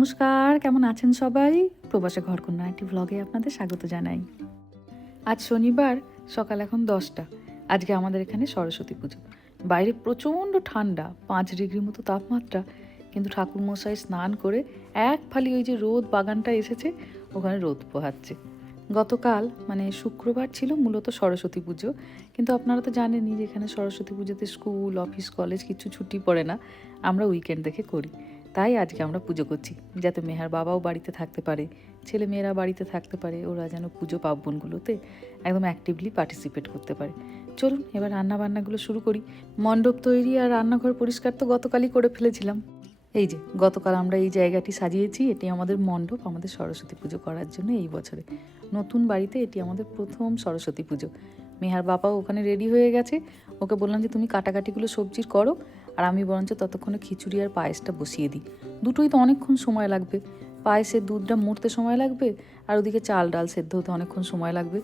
নমস্কার, কেমন আছেন সবাই? প্রবাসে ঘরকন্যা একটি ভ্লগে আপনাদের স্বাগত জানাই। আজ শনিবার, সকাল এখন 10টা। আজকে আমাদের এখানে সরস্বতী পুজো। বাইরে প্রচণ্ড ঠান্ডা, 5 ডিগ্রি মতো তাপমাত্রা, কিন্তু ঠাকুরমশাই স্নান করে এক ফালি ওই যে রোদ বাগানটা এসেছে, ওখানে রোদ পোহাচ্ছে। গতকাল মানে শুক্রবার ছিল মূলত সরস্বতী পুজো, কিন্তু আপনারা তো জানেনই যে এখানে সরস্বতী পুজোতে স্কুল, অফিস, কলেজ কিছু ছুটি পড়ে না, আমরা উইকেন্ড দেখে করি। তাই আজকে আমরা পুজো করছি, যাতে মেহার বাবাও বাড়িতে থাকতে পারে, ছেলে মেয়েরা বাড়িতে থাকতে পারে, ওরা যেন পুজো পার্বণগুলোতে একদম অ্যাক্টিভলি পার্টিসিপেট করতে পারে। চলুন এবার রান্নাবান্নাগুলো শুরু করি। মণ্ডপ তৈরি আর রান্নাঘর পরিষ্কার তো গতকালই করে ফেলেছিলাম। এই যে গতকাল আমরা এই জায়গাটি সাজিয়েছি, এটি আমাদের মণ্ডপ, আমাদের সরস্বতী পুজো করার জন্য এই বছরে নতুন বাড়িতে এটি আমাদের প্রথম সরস্বতী পুজো। মেহার বাবাও ওখানে রেডি হয়ে গেছে, ওকে বললাম যে তুমি কাটাকাটিগুলো সবজির করো, আর আমি বরঞ্চ ততক্ষণে খিচুড়ি আর পায়েসটা বসিয়ে দিই। দুটোই তো অনেকক্ষণ সময় লাগবে, পায়েসের দুধটা মরতে সময় লাগবে, আর ওদিকে চাল ডাল সেদ্ধ হতে অনেকক্ষণ সময় লাগবে।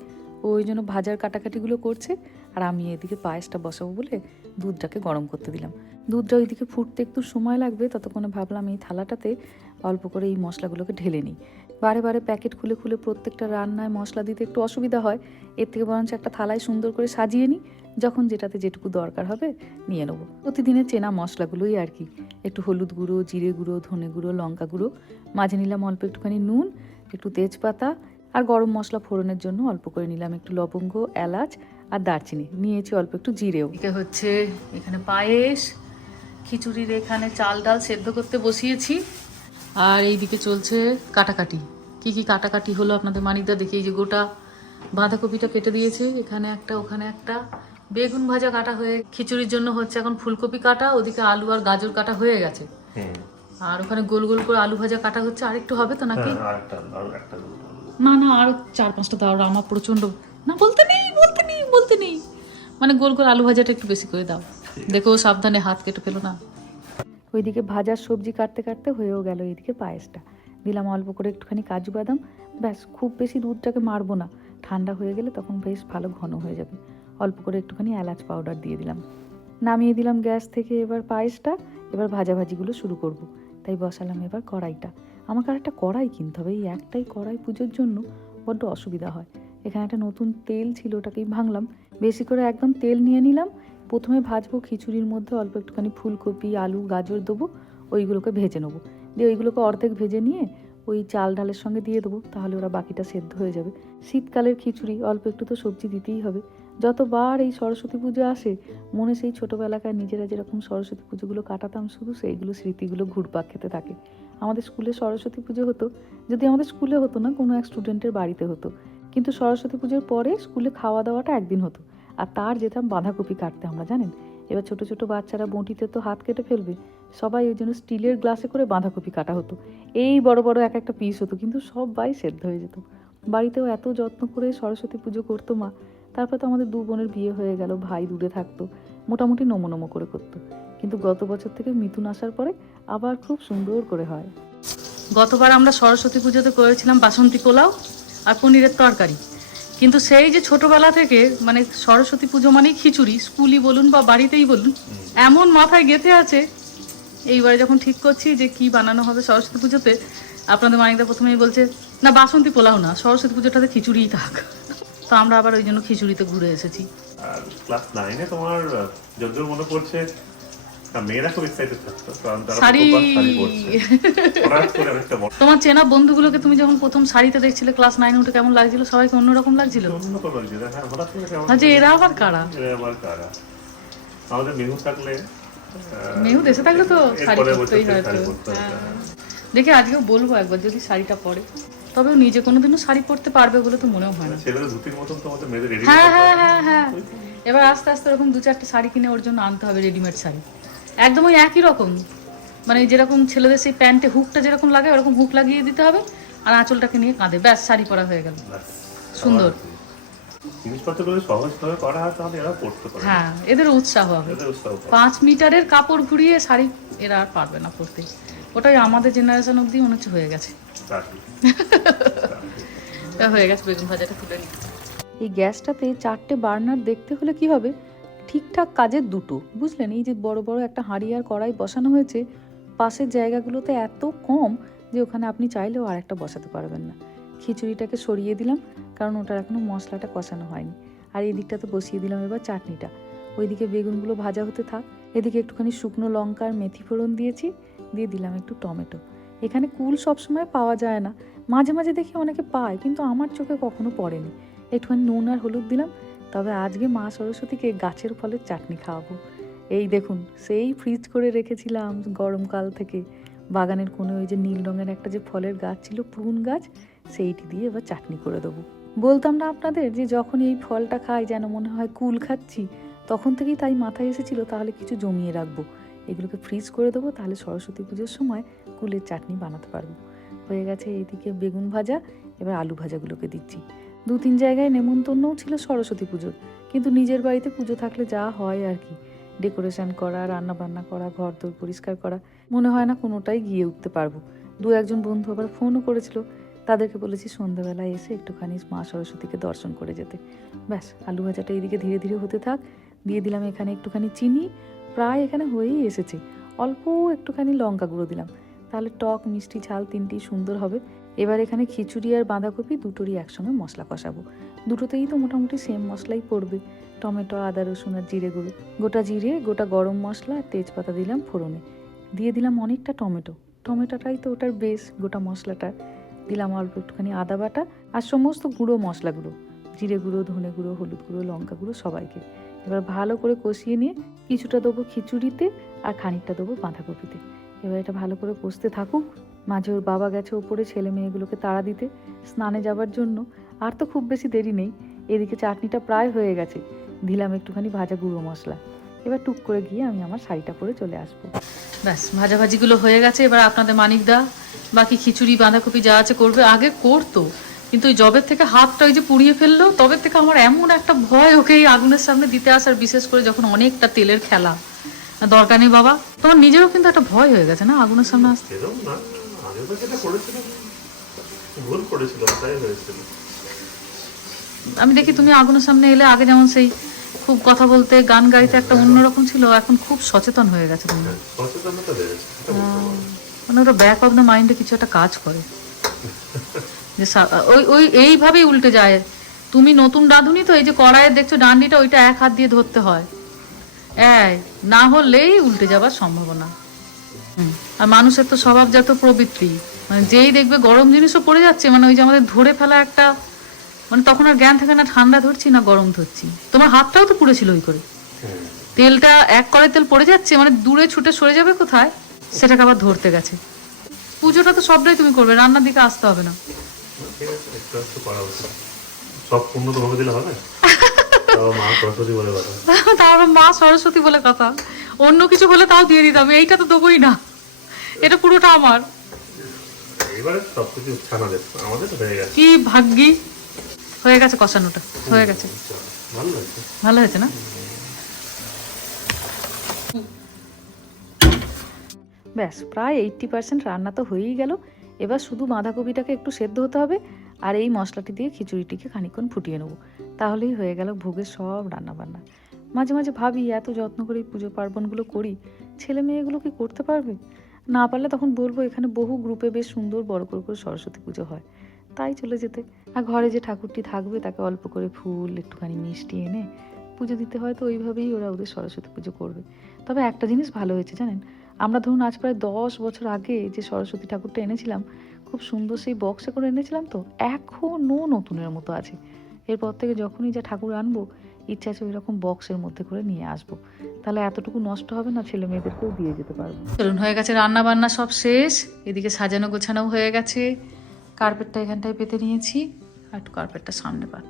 ওই জন্য ভাজার কাটাকাটিগুলো করছে, আর আমি এদিকে পায়েসটা বসাবো বলে দুধটাকে গরম করতে দিলাম। দুধটা ওইদিকে ফুটতে একটু সময় লাগবে, ততক্ষণে ভাবলাম এই থালাটাতে অল্প করে এই মশলাগুলোকে ঢেলে নিই। বারে বারে প্যাকেট খুলে খুলে প্রত্যেকটা রান্নায় মশলা দিতে একটু অসুবিধা হয়, এর থেকে বরঞ্চ একটা থালায় সুন্দর করে সাজিয়ে নিই, যখন যেটাতে যেটুকু দরকার হবে নিয়ে নেবো। প্রতিদিনের চেনা মশলাগুলোই আর কি, একটু হলুদ গুঁড়ো, জিরে গুঁড়ো, ধনে গুঁড়ো, লঙ্কা গুঁড়ো, মাঝে নিলাম অল্প একটুখানি নুন, একটু তেজপাতা, আর গরম মশলা ফোড়নের জন্য অল্প করে নিলাম একটু লবঙ্গ, এলাচ আর দারচিনি, নিয়েছি অল্প একটু জিরেও। এটা হচ্ছে এখানে পায়েস, খিচুড়ির এখানে চাল ডাল সেদ্ধ করতে বসিয়েছি, আর এইদিকে চলছে কাটাকাটি। কি কি কাটাকাটি হলো আপনাদের মানিকদা দেখি, এই যে গোটা বাঁধাকপিটা কেটে দিয়েছে, এখানে একটা ওখানে একটা, বেগুন ভাজা কাটা হয়ে খিচুড়ির জন্য হচ্ছে, এখন ফুলকপি কাটা, ওদিকে আলু আর গাজর কাটা হয়ে গেছে, আর ওখানে গোল গোল করে আলু ভাজা কাটা হচ্ছে। আরেকটু হবে তো নাকি? না না, আর 4-5টা দাও, আমার প্রচন্ড, না বলতে নেই বলতে নেই বলতে নেই, মানে গোল করে আলু ভাজাটা একটু বেশি করে দাও, দেখো সাবধানে হাত কেটে ফেলো না। ওইদিকে ভাজার সবজি কাটতে কাটতে হয়েও গেল এইদিকে পায়েসটা। দিলাম অল্প করে একটুখানি কাজু বাদাম, ব্যাস, খুব বেশি দুধটাকে মারবো না, ঠান্ডা হয়ে গেলে তখন বেশ ভালো ঘন হয়ে যাবে। অল্প করে একটুখানি এলাচ পাউডার দিয়ে দিলাম, নামিয়ে দিলাম গ্যাস থেকে। এবার পায়েসটা, এবার ভাজাভাজিগুলো শুরু করব। তাই বসালাম এবার কড়াইটা। আমাকে আর একটা কড়াই কিনতে হবে, এই একটাই কড়াই পুজোর জন্য বড্ড অসুবিধা হয়। এখানে একটা নতুন তেল ছিল, ওটাকেই ভাঙলাম, বেশি করে একদম তেল নিয়ে নিলাম। প্রথমে ভাজবো খিচুড়ির মধ্যে অল্প একটুখানি ফুলকপি, আলু, গাজর দেবো, ওইগুলোকে ভেজে নেবো, দিয়ে ওইগুলোকে অর্ধেক ভেজে নিয়ে ওই চাল ডালের সঙ্গে দিয়ে দেবো, তাহলে ওরা বাকিটা সেদ্ধ হয়ে যাবে। শীতকালের খিচুড়ি, অল্প একটু তো সবজি দিতেই হবে। যতবার এই সরস্বতী পুজো আসে, মনে সেই ছোটোবেলাকার নিজেরা যেরকম সরস্বতী পুজোগুলো কাটাতাম, শুধু সেইগুলো স্মৃতিগুলো ঘুরপাক খেতে থাকে। আমাদের স্কুলে সরস্বতী পুজো হতো, যদি আমাদের স্কুলে হতো না, কোনো এক স্টুডেন্টের বাড়িতে হতো, কিন্তু সরস্বতী পুজোর পরে স্কুলে খাওয়া দাওয়াটা একদিন হতো, আর তার যেতাম বাঁধাকপি কাটতে আমরা, জানেন। এবার ছোট ছোট বাচ্চারা বঁটিতে তো হাত কেটে ফেলবে, সবাই ওই জন্য স্টিলের গ্লাসে করে বাঁধাকপি কাটা হতো, এই বড় বড় এক একটা পিস হতো, কিন্তু সবাই সেদ্ধ হয়ে যেত। বাড়িতেও এত যত্ন করে সরস্বতী পুজো করতো মা। তারপর তো আমাদের 2 বোনের বিয়ে হয়ে গেল, ভাই দূরে থাকতো, মোটামুটি নমো নমো করে করতো, কিন্তু গত বছর থেকে মিথুন আসার পরে আবার খুব সুন্দর করে হয়। গতবার আমরা সরস্বতী পুজোতে করেছিলাম বাসন্তী পোলাও আর পনিরের তরকারি, কিন্তু সেই যে ছোটবেলা থেকে মানে সরস্বতী পুজো মানেই খিচুড়ি, স্কুলই বলুন বা বাড়িতেই বলুন, এমন মাথায় গেঁথে আছে। এইবারে যখন ঠিক করছি যে কি বানানো হবে সরস্বতী পুজোতে, আপনাদের মানিকদা প্রথমেই বলছে, না বাসন্তী পোলাও না, সরস্বতী পুজোটাতে খিচুড়িই থাক। তো আমরা আবার ওই জন্য খিচুড়িতে ঘুরে এসেছি। আর ক্লাস 9-এ তোমার যতদূর মনে পড়ছে, মেয়েরা খুব এক্সাইটেড থাকতো, কারণ তারা শাড়ি শাড়ি পরছে। হঠাৎ করে একটা তোমার চেনা বন্ধুগুলোকে তুমি যখন প্রথম শাড়িতে দেখছিলে ক্লাস 9-এ উঠে, কেমন লাগছিল? সবাইকে অন্যরকম লাগছিল, অন্যরকম লাগছিল। হ্যাঁ, হঠাৎ করে কেমন যে এরা আবার কারা, আমাদের মেহু থাকলে, মেহু দেশে থাকলে তো শাড়ি এরপরে পরতেই বছর হয়তো। শাড়ি পরতে হতো। দেখি আজকেও বলবো একবার যদি শাড়িটা পরে, তবে ও নিজে কোনোদিনও শাড়ি পরতে পারবে বলে তো মনেও হয় না। ছেলেদের ধুতির মতন তো আমাদের মেয়েদের রেডি হ্যাঁ করতে হ্যাঁ হবে। হ্যাঁ হ্যাঁ, এবার আস্তে আস্তে ওরকম 2-4টে শাড়ি কিনে ওর জন্য আনতে হবে, রেডিমেড শাড়ি, একদম ওই একই রকম, মানে যেরকম ছেলেদের সেই প্যান্টে হুকটা যেরকম লাগে ওরকম হুক লাগিয়ে দিতে হবে, আর আঁচলটাকে নিয়ে কাঁধে, ব্যাস শাড়ি পরা হয়ে গেল, সুন্দর। জিনিসপত্রগুলো সহজভাবে করা হয়, তাহলে এরা পড়তে পারে। হ্যাঁ, এদের উৎসাহ হবে। 5 মিটারের কাপড় ঘুরিয়ে শাড়ি এরা আর পারবে না পরতে, ওটাই আমাদের জেনারেশন অবধি মনে হচ্ছে হয়ে গেছে। হয়ে গেছে, বেগুন ভাজাটা তুলে নিই। এই গ্যাসটাতে 4টে বার্নার দেখতে হলে কি হবে, ঠিকঠাক কাজের 2টো, বুঝলেন। এই যে বড় বড় একটা হাঁড়ি আর কড়াই বসানো হয়েছে, পাশের জায়গাগুলোতে এত কম যে ওখানে আপনি চাইলেও আর একটা বসাতে পারবেন না। খিচুড়িটাকে সরিয়ে দিলাম, কারণ ওটার এখনও মশলাটা কষানো হয়নি। আর এই দিকটাতে বসিয়ে দিলাম এবার চাটনিটা। ওইদিকে বেগুনগুলো ভাজা হতে থাক, এদিকে একটুখানি শুকনো লঙ্কা আর মেথি ফোড়ন দিয়েছি, দিয়ে দিলাম একটু টমেটো। এখানে কুল সবসময় পাওয়া যায় না, মাঝে মাঝে দেখি অনেকে পায়, কিন্তু আমার চোখে কখনো পড়েনি। একটুখানি নুন আর হলুদ দিলাম। তবে আজকে মা সরস্বতীকে গাছের ফলের চাটনি খাওয়াবো। এই দেখুন, সেই ফ্রিজ করে রেখেছিলাম গরমকাল থেকে, বাগানের কোণে ওই যে নীল রঙের একটা যে ফলের গাছ ছিল, প্রুন গাছ, সেইটি দিয়ে এবার চাটনি করে দেবো। বলতাম না আপনাদের যে যখন এই ফলটা খাই যেন মনে হয় কুল খাচ্ছি, তখন থেকেই তাই মাথায় এসেছিল তাহলে কিছু জমিয়ে রাখবো, এগুলোকে ফ্রিজ করে দেবো, তাহলে সরস্বতী পুজোর সময় কুলের চাটনি বানাতে পারবো। হয়ে গেছে এইদিকে বেগুন ভাজা, এবার আলু ভাজাগুলোকে দিচ্ছি। 2-3 জায়গায় নেমন্তন্নও ছিল সরস্বতী পুজোর, কিন্তু নিজের বাড়িতে পুজো থাকলে যা হয় আর কি, ডেকোরেশন করা, রান্না বান্না করা, ঘর দোর পরিষ্কার করা, মনে হয় না কোনোটাই গিয়ে উঠতে পারবো। 2-1 বন্ধু আবার ফোনও করেছিল, তাদেরকে বলেছি সন্ধ্যাবেলায় এসে একটুখানি মা সরস্বতীকে দর্শন করে যেতে। ব্যাস, আলু ভাজাটা এইদিকে ধীরে ধীরে হতে থাক। দিয়ে দিলাম এখানে একটুখানি চিনি, প্রায় এখানে হয়েই এসেছে। অল্প একটুখানি লঙ্কা গুঁড়ো দিলাম, তাহলে টক মিষ্টি ঝাল তিনটেই সুন্দর হবে। এবার এখানে খিচুড়ি আর বাঁধাকপি দুটোরই একসঙ্গে মশলা কষাবো। দুটোতেই তো মোটামুটি সেম মশলাই পড়বে, টমেটো, আদা, রসুন আর জিরে গুঁড়ো, গোটা জিরে, গোটা গরম মশলা আর তেজপাতা দিলাম ফোড়নে। দিয়ে দিলাম অনেকটা টমেটোটাই তো ওটার বেশ, গোটা মশলাটা দিলাম। অল্প একটুখানি আদা বাটা আর সমস্ত গুঁড়ো মশলাগুলো, জিরে গুঁড়ো, ধনে গুঁড়ো, হলুদ গুঁড়ো, লঙ্কা গুঁড়ো সবাইকে। এবার ভালো করে কষিয়ে নিয়ে কিছুটা দেবো খিচুড়িতে আর খানিকটা দেবো বাঁধাকপিতে। এবার এটা ভালো করে কষতে থাকুক। মাঝে ওর বাবা গেছে ওপরে ছেলে মেয়েগুলোকে তাড়া দিতে স্নানে যাবার জন্য, আর তো খুব বেশি দেরি নেই। এদিকে চাটনিটা প্রায় হয়ে গেছে, দিলাম একটুখানি ভাজা গুঁড়ো মশলা। এবার টুক করে গিয়ে আমি আমার শাড়িটা পরে চলে আসবো। ব্যাস, ভাজাভাজিগুলো হয়ে গেছে। এবার আপনাদের মানিকদা বাকি খিচুড়ি বাঁধাকপি যা আছে করবে। আগে করতো, কিন্তু ওই জবের থেকে হাতটা ওই যে পুড়িয়ে ফেললো, তবে থেকে আমার এমন একটা ভয় ওকে এই আগুনের সামনে দিতে আসার, বিশেষ করে যখন অনেকটা তেলের খেলা। দরকার নেই বাবা, তোমার নিজেরও কিন্তু একটা ভয় হয়ে গেছে না আগুনের সামনে আসতে? এরকম না, আগে তো যেটা করেছিল ভুল করেছিল, তাই হয়েছিল। আমি দেখি তুমি আগুনের সামনে এলে আগে যেমন সেই খুব কথা বলতে, গান গাইতে একটা অন্যরকম ছিল, এখন খুব সচেতন হয়ে গেছে তুমি। সচেতনতা বেড়েছে, এটা বলতে পারো। মানে ওটা ব্যাক অফ দ্য মাইন্ডে কিছু একটা কাজ করে, যে ওই ওই এইভাবেই উল্টে যায়। তুমি নতুন রাঁধুনি তো, এই যে কড়াইয়ের দেখছো ডান্ডিটা, ওইটা এক হাত দিয়ে ধরতে হয়, না হলেই উল্টে যাবার সম্ভাবনা। আর মানুষের তো স্বভাবজাত প্রবৃত্তি, মানে যেই দেখবে গরম জিনিসও পড়ে যাচ্ছে, মানে ওই যে আমাদের ধরে ফেলা একটা, মানে তখন আর জ্ঞান থাকে না ঠান্ডা ধরছি না গরম ধরছি। তোমার হাতটাও তো পুড়েছিল ওই করে, তেলটা এক কড়াই তেল পড়ে যাচ্ছে, মানে দূরে ছুটে সরে যাবে কোথায়, সেটাকে আবার ধরতে গেছে। পুজোটা তো সবটাই তুমি করবে, রান্নার দিকে আসতে হবে না। ঠিক আছে, একটু একটু করা উচিত। সব পূর্ণ তোমাকে দিলে হবে? তাও মা সরস্বতী বলে কথা। তারপর মা সরস্বতী বলে কথা, অন্য কিছু হলে তাও দিয়ে দিতাম, এইটা তো দেবোই না, এটা পুরোটা আমার। এবারে সবকিছু ছানা দেব, আমাদের তো হয়ে গেছে। কি ভাগ্যি, হয়ে গেছে কষানোটা, হয়ে গেছে। ভালো লাগছে, ভালো হয়েছে না? ব্যাস, প্রায় 80% রান্না তো হয়েই গেল। এবার শুধু বাঁধাকপিটাকে একটু সেদ্ধ হতে হবে, আর এই মশলাটি দিয়ে খিচুড়িটিকে খানিকক্ষণ ফুটিয়ে নেবো, তাহলেই হয়ে গেল ভোগের সব রান্না বান্না। মাঝে মাঝে ভাবি, এত যত্ন করে এই পুজো পার্বণগুলো করি, ছেলে মেয়েগুলো কি করতে পারবে? না পারলে তখন বলবো এখানে বহু গ্রুপে বেশ সুন্দর বড় করে করে সরস্বতী পুজো হয়, তাই চলে যেতে। আর ঘরে যে ঠাকুরটি থাকবে তাকে অল্প করে ফুল, একটুখানি মিষ্টি এনে পুজো দিতে হয়, তো ওইভাবেই ওরা ওদের সরস্বতী পুজো করবে। তবে একটা জিনিস ভালো হয়েছে জানেন, আমরা ধরুন আজ প্রায় 10 বছর আগে যে সরস্বতী ঠাকুরটা এনেছিলাম, খুব সুন্দর সেই বক্সে করে এনেছিলাম, তো এখনও নতুনের মতো আছে। এরপর থেকে যখনই যা ঠাকুর আনবো, ইচ্ছা আছে ওই রকম বক্সের মধ্যে করে নিয়ে আসবো, তাহলে এতটুকু নষ্ট হবে না, ছেলে মেয়েদেরকেও দিয়ে যেতে পারবো। চলুন, হয়ে গেছে রান্না বান্না সব শেষ, এদিকে সাজানো গোছানোও হয়ে গেছে। কার্পেটটা এখানটায় পেতে নিয়েছি, আর একটু কার্পেটটা সামনে পাত।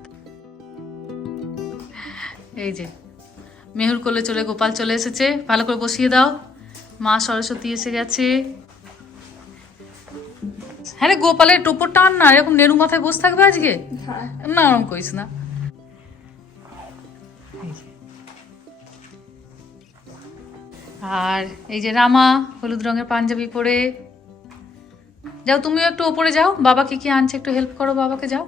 এই যে মেহুর কোলে চলে গোপাল চলে এসেছে, ভালো করে বসিয়ে দাও। মা সরস্বতী এসে গেছে। হ্যাঁ রে, গোপালের টোপর টান না, এরকম নেরু মাথায় বসে থাকবে আজকে না, ওরকম করিস না। আর এই যে রামা হলুদ রঙের পাঞ্জাবি পরে, যাও তুমিও একটু ওপরে যাও, বাবাকে কি আনছে একটু হেল্প করো, বাবাকে যাও।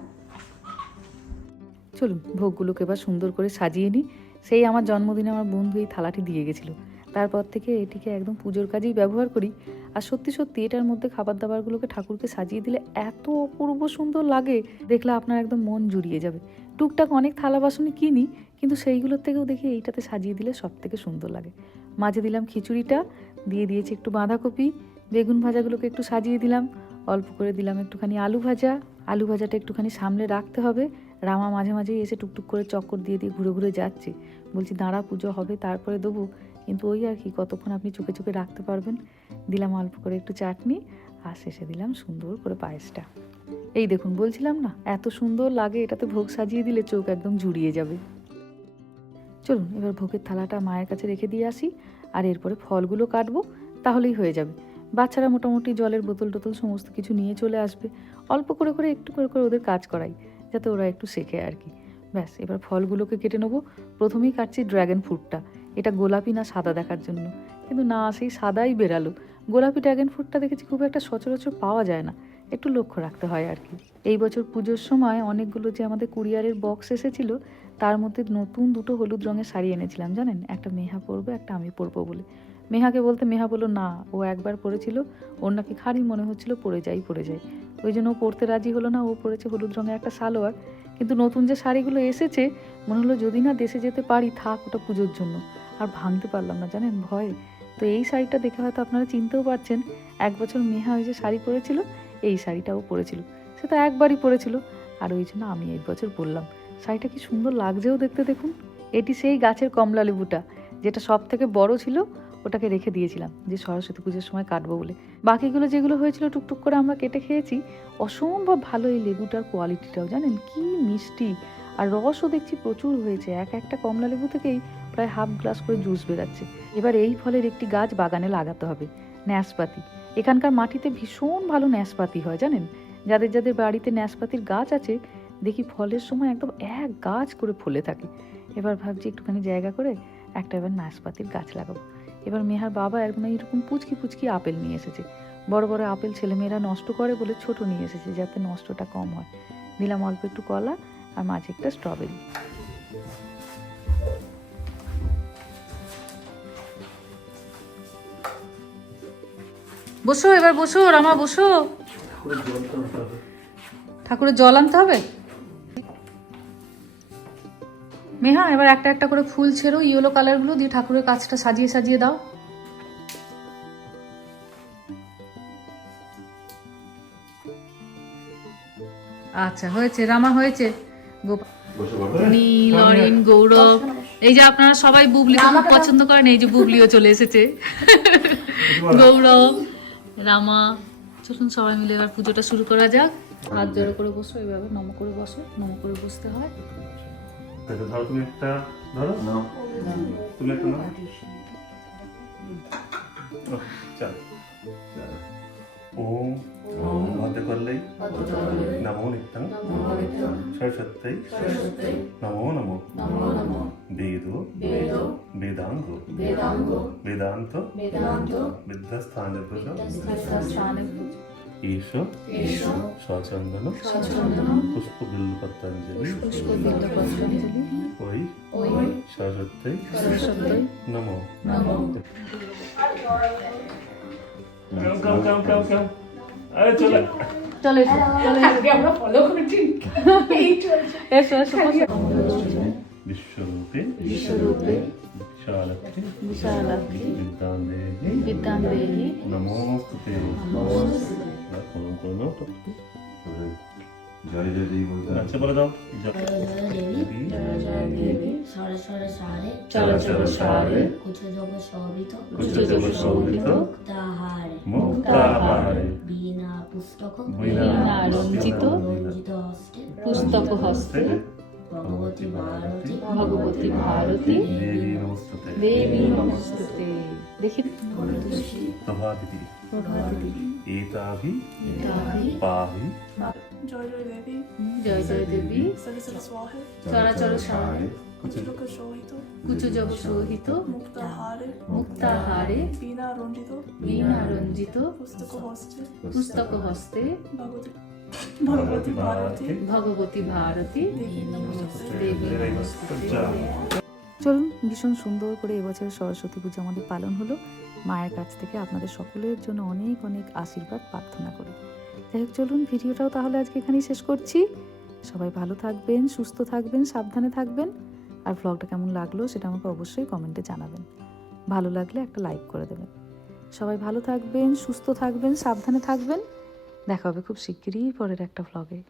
চলুন, ভোগগুলোকে এবার সুন্দর করে সাজিয়ে নিই। সেই আমার জন্মদিনে আমার বন্ধু এই থালাটি দিয়ে গেছিলো, তারপর থেকে এটিকে একদম পুজোর কাজেই ব্যবহার করি। আর সত্যি সত্যি এটার মধ্যে খাবার দাবারগুলোকে ঠাকুরকে সাজিয়ে দিলে এত অপূর্ব সুন্দর লাগে, দেখলে আপনার একদম মন জুড়িয়ে যাবে। টুকটাক অনেক থালা বাসনই কিনি, কিন্তু সেইগুলোর থেকেও দেখি এইটাতে সাজিয়ে দিলে সব থেকে সুন্দর লাগে। মাঝে দিলাম খিচুড়িটা, দিয়ে দিয়েছি একটু বাঁধাকপি, বেগুন ভাজাগুলোকে একটু সাজিয়ে দিলাম, অল্প করে দিলাম একটুখানি আলু ভাজা। আলু ভাজাটা একটুখানি সামলে রাখতে হবে। রামা মাঝে মাঝেই এসে টুকটুক করে চক্কর দিয়ে দিয়ে ঘুরে ঘুরে যাচ্ছে। বলছি দাঁড়া, পুজো হবে তারপরে দেবো, কিন্তু ওই আর কি, কতক্ষণ আপনি চোখে চোখে রাখতে পারবেন। দিলাম অল্প করে একটু চাটনি, আর শেষে দিলাম সুন্দর করে পায়েসটা। এই দেখুন, বলছিলাম না এত সুন্দর লাগে, এটাতে ভোগ সাজিয়ে দিলে চোখ একদম জুড়িয়ে যাবে। চলুন এবার ভোগের থালাটা মায়ের কাছে রেখে দিয়ে আসি, আর এরপরে ফলগুলো কাটবো, তাহলেই হয়ে যাবে। বাচ্চারা মোটামুটি জলের বোতল টোতল সমস্ত কিছু নিয়ে চলে আসবে। অল্প করে করে একটু করে করে ওদের কাজ করাই, যাতে ওরা একটু শেখে আর কি। ব্যাস, এবার ফলগুলোকে কেটে নেবো। প্রথমেই কাটছি ড্র্যাগন ফ্রুটটা। এটা গোলাপি না সাদা দেখার জন্য, কিন্তু না, সেই সাদাই বেরালো। গোলাপি ড্র্যাগন ফ্রুটটা দেখেছি খুব একটা সচরাচর পাওয়া যায় না, একটু লক্ষ্য রাখতে হয় আর কি। এই বছর পুজোর সময় অনেকগুলো যে আমাদের কুরিয়ারের বক্স এসেছিলো, তার মধ্যে নতুন দুটো হলুদ রঙের শাড়ি এনেছিলাম জানেন, একটা মেহা পরবে, একটা আমি পরবো বলে। মেহাকে বলতে মেহা বললো না, ও একবার পরেছিল, ওর নাকি খালি মনে হচ্ছিল পরে যাই। ওই জন্য ও পরতে রাজি হলো না। ও পরেছে হলুদ রঙের একটা সালোয়ার। কিন্তু নতুন যে শাড়িগুলো এসেছে, মনে হলো যদি না দেশে যেতে পারি, থাক ওটা পুজোর জন্য। আর ভাঙতে পারলাম না জানেন, ভয়ে। তো এই শাড়িটা দেখে হয়তো আপনারা চিনতেও পারছেন, এক বছর মেহা ওই যে শাড়ি পরেছিল, এই শাড়িটাও পরেছিল। সে তো একবারই পরেছিল, আর ওই জন্য আমি এই বছর পরলাম। শাড়িটা কি সুন্দর লাগছেও দেখতে, দেখুন। এটি সেই গাছের কমলা লেবুটা, যেটা সব থেকে বড় ছিল, ওটাকে রেখে দিয়েছিলাম যে সরস্বতী পুজোর সময় কাটবো বলে। বাকিগুলো যেগুলো হয়েছিল টুকটুক করে আমরা কেটে খেয়েছি। অসম্ভব ভালো এই লেবুটার কোয়ালিটিটাও, জানেন কি মিষ্টি, আর রসও দেখছি প্রচুর হয়েছে। এক একটা কমলা লেবু থেকেই প্রায় হাফ গ্লাস করে জুস বেরাচ্ছে। এবার এই ফলের একটি গাছ বাগানে লাগাতে হবে, ন্যাসপাতি। এখানকার মাটিতে ভীষণ ভালো ন্যাসপাতি হয় জানেন। যাদের যাদের বাড়িতে ন্যাসপাতির গাছ আছে, দেখি ফলের সময় একদম এক গাছ করে ফলে থাকে। এবার ভাবছি একটুখানি জায়গা করে একটা এবার নাশপাতির গাছ লাগাবো। এবার মেহার বাবা একদম এইরকম পুচকি পুচকি আপেল নিয়ে এসেছে। বড় বড় আপেল ছেলেমেয়েরা নষ্ট করে বলে ছোট নিয়ে এসেছে, যাতে নষ্টটা কম হয়। দিলাম অল্প একটু কলা, আর মাঝে একটা স্ট্রবেরি। বসো, এবার বসো রামা, বসো। ঠাকুরের জল আনতে হবে। মেহা, এবার একটা একটা করে ফুল ছেড়ো, ইয়েলো কালারগুলো দিয়ে ঠাকুরের কাছটা সাজিয়ে সাজিয়ে দাও। আচ্ছা, হয়েছে রামা, হয়েছে। নীল, অরিন, গৌরব, এই যে আপনারা সবাই বুবলিকে খুব পছন্দ করেন, এই যে বুবলিও চলে এসেছে। গৌরব, রামা, চলুন সবাই মিলে এবার পুজোটা শুরু করা যাক। হাত জোড়ো করে বসো, এইভাবে নম করে বসো, নম করে বসতে হয়। ধরো তুমি একটা, ধরো তুমি একটা নাও। চল ওম ভদ্রকল্যাই নমো নিত্যং সরস্বত্যৈ নমো নমো বেদো বেদাঙ্গ বেদান্ত বিদ্যাস্থানে ঈশ সচন্দন পুষ্প বিল্ল পত্রাঞ্জলি ওই সরস্বত্যৈ নমো। বিশ্বরূপে বিশালাক্ষী বিদ্যাং দেহি নমোস্তুতে। জয় জয় দেবী বলতে, আচ্ছা বলে দাও। জয় দেবী সরস্বরে চরাচর সারে কুচ জগ শোভিত মুক্তাহারে বীণা রঞ্জিত পুস্তক হস্তে ভগবতী ভারতী দেবী নমস্তুতে। দেখি প্রভাতিথি এতাভি পাহি জয় জয় দেবী চরাচর সারে কুচ জগ শোভিত মুক্তাহারে বীণা রঞ্জিত পুস্তক হস্তে ভগবতী ভারতী দেবী নমস্তুতে। চলুন, ভীষণ সুন্দর করে এবছর সরস্বতী পুজো আমাদের পালন হলো। মায়ের কাছ থেকে আপনাদের সকলের জন্য অনেক অনেক আশীর্বাদ প্রার্থনা করি। যাই হোক, চলুন ভিডিওটাও তাহলে আজকে এখানেই শেষ করছি। সবাই ভালো থাকবেন, সুস্থ থাকবেন, সাবধানে থাকবেন। আর ভ্লগটা কেমন লাগলো সেটা আমাকে অবশ্যই কমেন্টে জানাবেন। ভালো লাগলে একটা লাইক করে দেবেন। সবাই ভালো থাকবেন, সুস্থ থাকবেন, সাবধানে থাকবেন। দেখা হবে খুব শিগগিরই পরের একটা ভ্লগে।